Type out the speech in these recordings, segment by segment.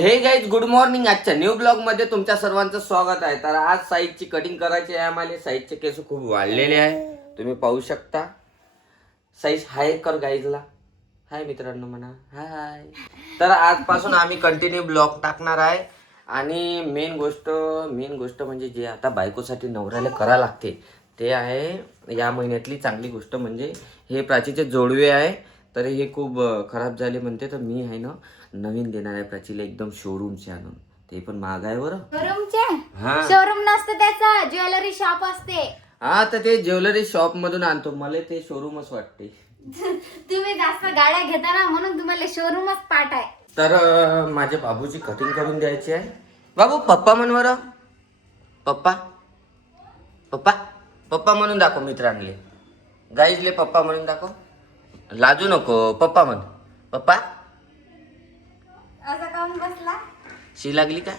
हे guys good morning. आजच्या new blog मध्ये तुमच्या सर्वांचं स्वागत आहे. तर आज साईजची कटिंग करायची आहे आम्हाला. साईजचे केस खूप वाढलेले आहे, तुम्ही पाहू शकता. साईज हाय कर गाईजला, हाय मित्रांनो म्हणा हाय. तर आजपासून आम्ही कंटिन्यू ब्लॉग टाकणार आहे. आणि मेन गोष्ट म्हणजे जे आता बायकोसाठी नवऱ्याला करा लागते ते आहे या महिन्यातली चांगली गोष्ट. म्हणजे हे प्राचीचे जोडवे आहे, तर हे खूप खराब झाले म्हणते. तर मी आहे ना नवीन देणार आहे प्राचीला, एकदम शोरूमचे आणून. ते पण महाग आहे बरं. शोरूमचे? हा, शोरूम नसतं, त्याचा ज्वेलरी शॉप असते. हा, तर ते ज्वेलरी शॉप मधून आणतो. मला ते शोरूमच वाटते. तुम्ही जास्त गाड्या घेता ना, म्हणून तुम्हाला शोरूमच पाठ आहे. तर माझ्या बाबूची कटिंग करून द्यायची आहे. बाबू पप्पा म्हण बरं. पप्पा पप्पा पप्पा म्हणून दाखव मित्रांले. गाईजले पप्पा म्हणून दाखव, लाजू नको. पप्पा म्हण. पप्पा असं काऊन बसला? शी लागली का?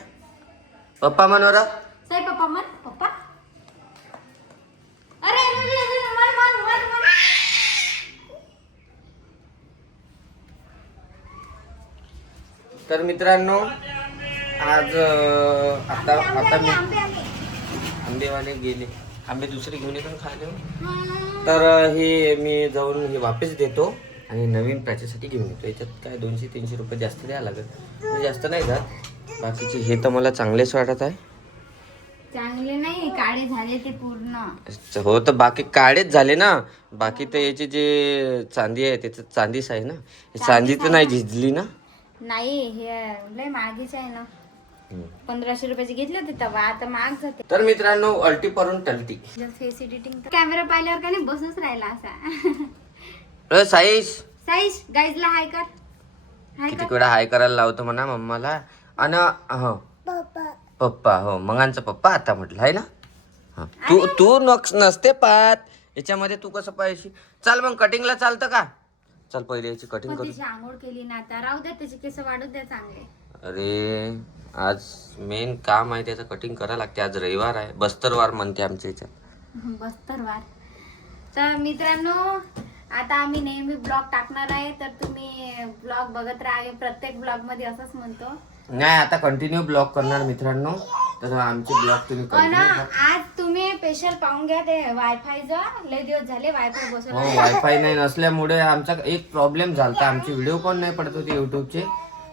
पप्पा म्हण बरं. साई पप्पा म्हण. पप्पा अरे अरे, अरे, अरे, म्हण, म्हण, म्हण, म्हण. तर मित्रांनो आज आता मी आंबे आंबे आंबेवाले गेले. आंबे दुसरे घेऊन येतो खायला. हम्म. तर हे मी जाऊन हे वापस देतो आणि नवीन प्राच्यासाठी घेऊन येतो. याच्यात काय 200-300 रुपये जास्त द्यावं लागत, म्हणजे जास्त नाही जात. बाकीचे हे तर मला चांगलेच वाटत आहे. चांगले नाही, काळे झाले ते पूर्ण. हो, तर बाकी काळेच झाले ना. बाकी तर याची जे चांदी आहे त्याचं चांदीच आहे ना. हे चांदी तर नाही झिजली ना. नाही, हे लय महागीच आहे ना. 1500 रुपयाची घेतली होती तेव्हा, आता महाग जाते. तर मित्रांनो अल्टी परून टलटी. फेस एडिटिंग कॅमेरा पाहिल्यावर का नाही बसूच राहिला असा. साईश साईश गाईजला हाय कर. हाय किती कर. वेळा हाय करायला लावतो म्हणा मम्माला. आणि हो पप्पा, हो मंगांचा पप्पा आता म्हटलं आहे ना. हा, तू नसते पाहत याच्यामध्ये, तू कसं पाहिजे. चाल मग कटिंगला चालतं का? चल पहिले याची कटिंग पण करू. त्याची आंघोळ केली ना, आता राहू द्या, त्याचे केस वाढू द्या चांगले. अरे आज मेन काम आहे त्याचं, कटिंग करायला लागते. आज रविवार आहे, बस्तरवार म्हणते आमच्या याच्यात. बस्तरवार. तर मित्रांनो आता आम्ही नेहमी ब्लॉग टाकणार आहे, तर तुम्ही ब्लॉग बघत राहा. प्रत्येक ब्लॉग मध्ये असंच म्हणतो. नाही, आता कंटिन्यू ब्लॉग करणार मित्रांनो. तर आमचे ब्लॉग तुम्ही पण कंटिन्यू. आज तुम्ही स्पेशल पाहून घ्या ते वायफायचं. लय दिवस झाले वायफाय हो, बसवलं. वायफाय नाही नसल्यामुळे आमचा एक प्रॉब्लेम झालता. आमचे व्हिडिओ पण नाही पडत होते युट्यूबचे.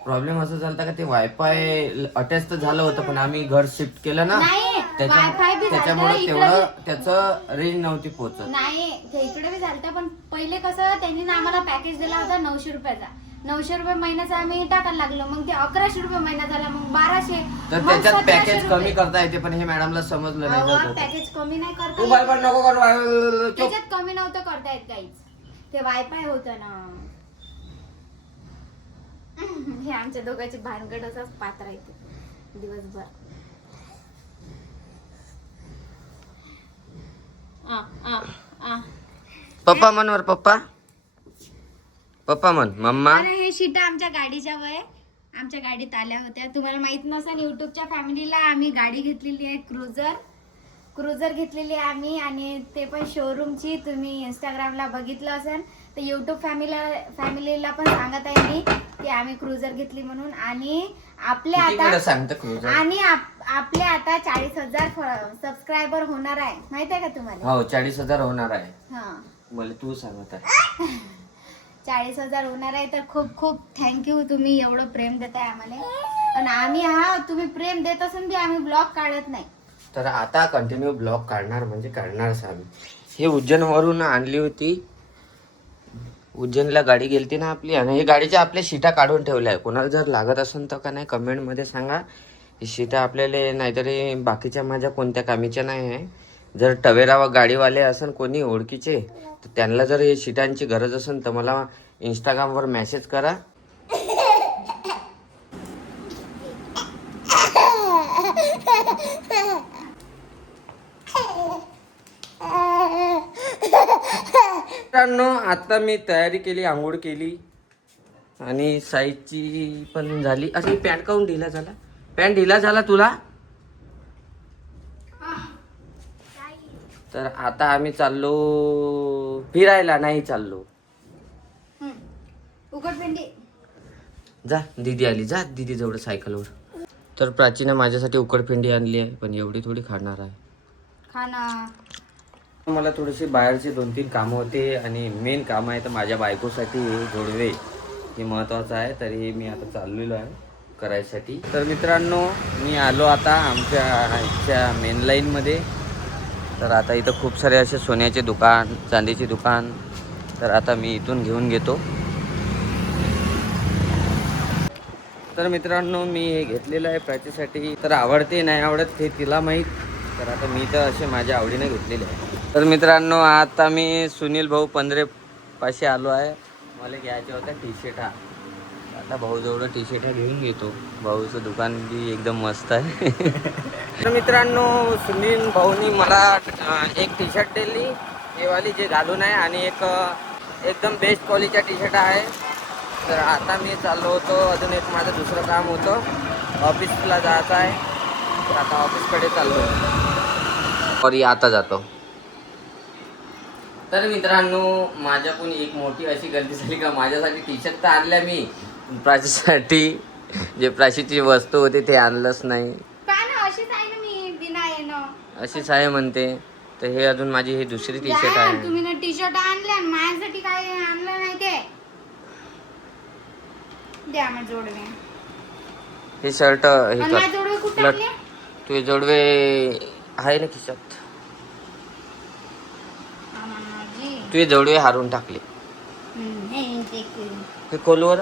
प्रॉब्लेम असं झालता का ते वायफाय अटॅच तर झालं होतं, पण आम्ही घर शिफ्ट केलं ना, नाही, वायफाय बी त्याच्यामुळे झालं, तेवढं त्याचं रेंज नव्हती पोहोचत. नाही, ते इकडे बी झालं. पण पहिले कसं त्यांनी ना आम्हाला पॅकेज दिला होता 900 रुपयाचा. 900 रुपये महिन्याचा आम्ही टाकायला लागलो. मग ते 1100 रुपये महिना झाला, मग 1200. तर मग त्याच्यात 1700 पॅकेज रुपये. कमी करता येते, पण हे मॅडमला समजलं नाही जात होतं. पॅकेज कमी नाही करता तू येत. बालपण नको करू. त्याच्यात कमी नव्हतं करता येत काहीच. ते वायफाय होतं ना. हे आमच्या दोघांची भानगड असंच पात्र राहते दिवसभर. पप्पा म्हणवर. पप्पा पप्पा म्हण. मम्मा. अरे हे शीटा आमच्या गाडीच्या वय आमच्या गाडीत आल्या होत्या. तुम्हाला माहित नसेल, युट्यूबच्या फॅमिलीला आम्ही गाडी घेतलेली आहे, क्रुझर घेतलेली आहे आम्ही. आणि ते पण शोरूमची. तुम्ही इंस्टाग्रामला बघितलं असेल तर युट्यूब फॅमिलीला पण सांगत आहे मी की आम्ही क्रुझर घेतली म्हणून. आणि आपले आता सांगतं क्रुझर. आणि आपले आता 40,000 सबस्क्रायबर होणार आहे, माहित आहे का तुम्हाला? हो, 40,000 होणार आहे. हा, मला तू सांगत आहे. 40,000 होणार आहे. तर खूप खूप थँक्यू, तुम्ही एवढं प्रेम देताय आम्हाला. आणि आम्ही तुम्ही प्रेम देत असून बी आम्ही ब्लॉग काढत नाही. तर आता कंटिन्यू ब्लॉग काढणार म्हणजे काढणारच आम्ही. हे उज्जैनवरून आणली होती. उज्जैनला गाडी गेलती ना आपली, आणि हे गाडीच्या आपल्या शीटा काढून ठेवल्या आहे. कोणाला जर लागत असेल तर का नाही कमेंटमध्ये सांगा. ही शीटा आपल्याला, नाहीतरी बाकीच्या माझ्या कोणत्या कामीच्या नाही आहे. जर टवेरा व गाडीवाले असेल कोणी ओळखीचे, तर त्यांना जर हे शीटांची गरज असेल तर मला इंस्टाग्रामवर मेसेज करा. मित्रांनो आता मी तयारी केली, आंघोळ केली आणि साईजची पण झाली. अशी पॅन्ट काऊन ढिला झाला? पॅन्ट ढिला झाला तुला? तर आता आम्ही चाललो फिरायला. नाही चाललो उघड भेंडी. जा दीदी आली, जा दीदी जवळ सायकलवर. तर प्राचीनं माझ्यासाठी उकडपिंडी आणली आहे, पण एवढी थोडी खाणार आहे. खाना. मला थोडीशी बाहेरची 2-3 कामं होते आणि मेन काम आहे तर माझ्या बायकोसाठी जोडवे हे महत्त्वाचं आहे. तरी मी आता चाललेलो आहे करायसाठी. तर मित्रांनो मी आलो आता आमच्या ह्याच्या मेन लाईनमध्ये. तर आता इथं खूप सारे असे सोन्याचे दुकान, चांदीचे दुकान. तर आता मी इथून घेऊन घेतो. तर मित्रांनो मी हे घेतलेलं आहे प्राचीसाठी. तर आवडते नाही आवडत हे तिला माहीत. तर आता मी तर असे माझ्या आवडीने घेतलेले आहे. तर मित्रांनो आता मी सुनील भाऊ पंधरेपाशी आलो आहे. मला घ्यायच्या होत्या टी-शर्ट. आता भाऊजवळ टी-शर्ट घेऊन घेतो. भाऊचं दुकान बी एकदम मस्त आहे. तर मित्रांनो सुनील भाऊनी मला एक टी-शर्ट दिली, हे वाली जे घालून आहे, आणि एक एकदम बेस्ट क्वालिटीचा टी-शर्ट आहे. तर आता मी चाललो होतो, अजून एक माझं दुसरं काम होतं, ऑफिसला जायचं आहे. तर आता ऑफिसकडे चाललो और आता जातो. तर मित्रांनो माझ्याकडून एक मोठी अशी गलती झाली का माझ्यासाठी टी शर्ट तर आणल्या मी, प्राचीसाठी जे प्राचीची वस्तू होती ते आणलंच नाही. अशीच आहे ना मी बिना आहे ना, अशीच आहे म्हणते. तर हे अजून माझी ही दुसरी टी शर्ट आहे. तुम्ही ना टी शर्ट आणले आणि माझ्यासाठी काय आणलं नाही ते द्या. मग जोडवे हे शर्ट हे जोडवे कुठे आणले? तुझे जोडवे आहे ना खिशात. तुझे जोडवे हारून टाकले. हे खोलवर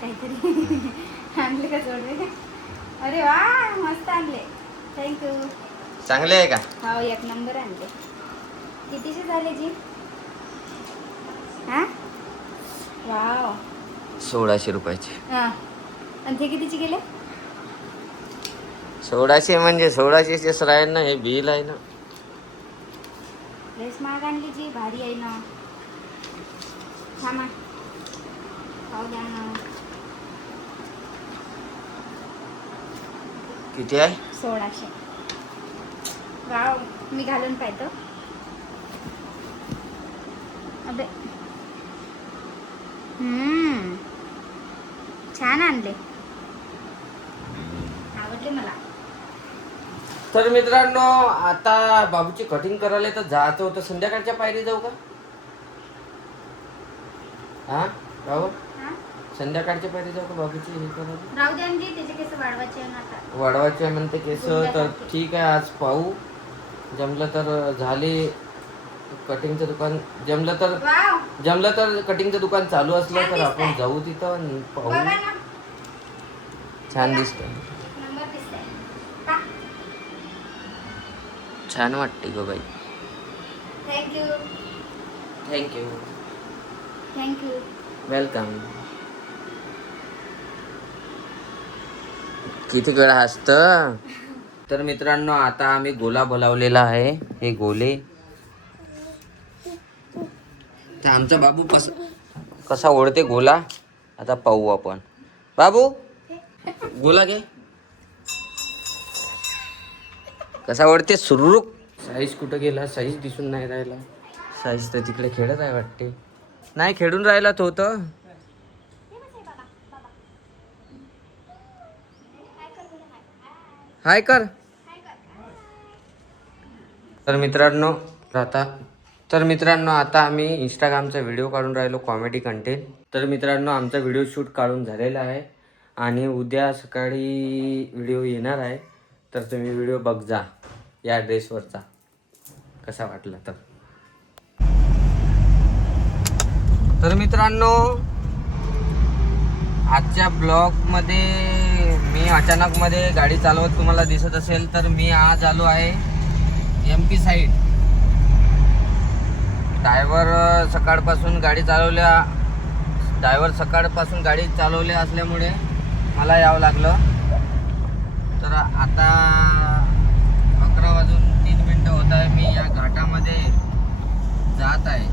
काहीतरी आणले का जोडवे? अरे वा मस्त आणले, थँक्यू. चांगले आहे का? हो एक नंबर आणले. कितीचे झाले जी? हा वाव 1600 रुपयाचे. हा आणि ते कितीचे गेले? 1600 म्हणजे 1600 आहे ना, हे बिल आहे ना. ड्रेस महाग आणली जी, भारी आहे ना. थांबा पाहू द्या ना. किती आहे? 1600. वाव मी घालून पाहतो. अबे छान आणले, आवडले मला. तर मित्रांनो आता बाबूची कटिंग करायला तर जायचं होतं. संध्याकाळच्या पायरी जाऊ का? हा बाबू हा? संध्याकाळच्या पायरी जाऊ का बाबूची हे करायला? राहू द्या जी, त्याचे केस वाढवायचे आहे ना आता. वाढवायचे म्हणते केस. तर ठीक आहे आज पाहू, जमलं तर झाले कटिंगचं दुकान. जमलं तर कटिंगचं दुकान चालू असलं तर आपण जाऊ तिथं आणि पाहू. छान दिसतं, छान वाटते ग बाई. Thank you welcome. किती वेळा हसत. तर मित्रांनो आता आम्ही गोला बोलावलेला आहे. हे गोले तर आमचा बाबू कसा ओढते गोला आता पाहू आपण. बाबू गोला घे, कसा ओढते सुरुक. साईज कुठं गेला? साईज दिसून नाही राहिला. साईज तर तिकडे खेळत आहे वाटते. नाही खेळून राहिला तो तर. हाय कर. तर मित्रांनो आता आम्ही इंस्टाग्रामचा व्हिडिओ काढून राहिलो, कॉमेडी कंटेंट. तर मित्रांनो आमचा व्हिडिओ शूट काढून झालेला आहे आणि उद्या सकाळी व्हिडिओ येणार आहे. तर तुम्ही व्हिडिओ बघ जा या ड्रेसवरचा, कसा वाटला तर. तर मित्रांनो आजच्या ब्लॉगमध्ये मी अचानकमध्ये गाडी चालवत तुम्हाला दिसत असेल तर मी आज आलो आहे MP साईड. ड्रायव्हर सकाळपासून गाडी चालवले असल्यामुळे मला यावं लागलं. तर आता 11:03 होत आहे. मी या घाटामध्ये जात आहे.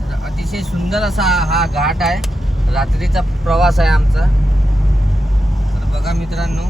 तर अतिशय सुंदर असा हा घाट आहे. रात्रीचा प्रवास आहे आमचा. तर बघा मित्रांनो